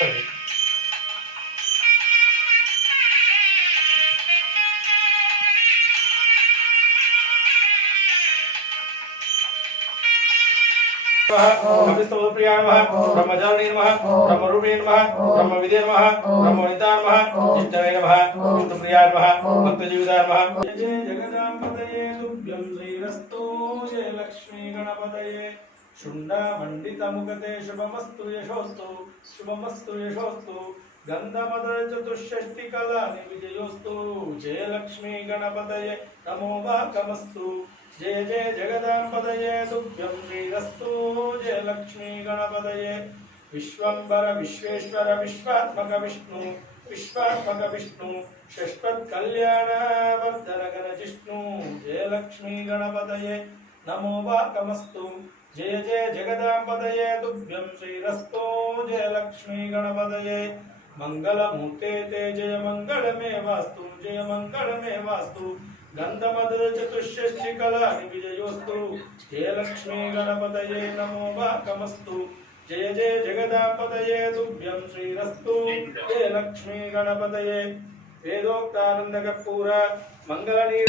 వస్తుంది. ब्रह्मजालिनी नमः ब्रह्मरूपिणी नमः ब्रह्मविदे नमः ब्रह्मवनिता नमः चित्तवे नमः प्रिया नमः भक्तजीविता नमः। जय जगदाम्बतये तुभ्यं श्रीरस्तु जय लक्ष्मी गणपतये शुण्डमण्डितमुखते शुभमस्तु यशोस्तु शुभमस्तु यशोस्तु गन्धमद चतुष्षष्टिकलानि विजयोस्तु जय लक्ष्मी गणपतये नमो वाकमस्तु। जय जय जगदाम्बतये तुभ्यं श्रीरस्तु जय लक्ष्मी गणपतये विश्वंबर विश्वेश्वर विश्वात्मक विष्णु षष्पत् कल्याण वर्धन गण जिष्णु जय लक्ष्मी गणपतये नमो वाकमस्तु। जय जय जगदाम्बतये तुभ्यं श्रीरस्तु जय लक्ष्मी गणपतये मंगलमूर्ते ते जय मंगलमे वास्तु जय मंगलमे वास्तु गंधमद चतुष्षष्टिकलानि विजयोस्तु जय लक्ष्मी गणपतये नमो वाकमस्तु। जय जय जगदाम्बतये तुभ्यं श्रीरस्तु जय लक्ष्मी गणपतये वेदोक्तानंद कर्पूर मंगलनी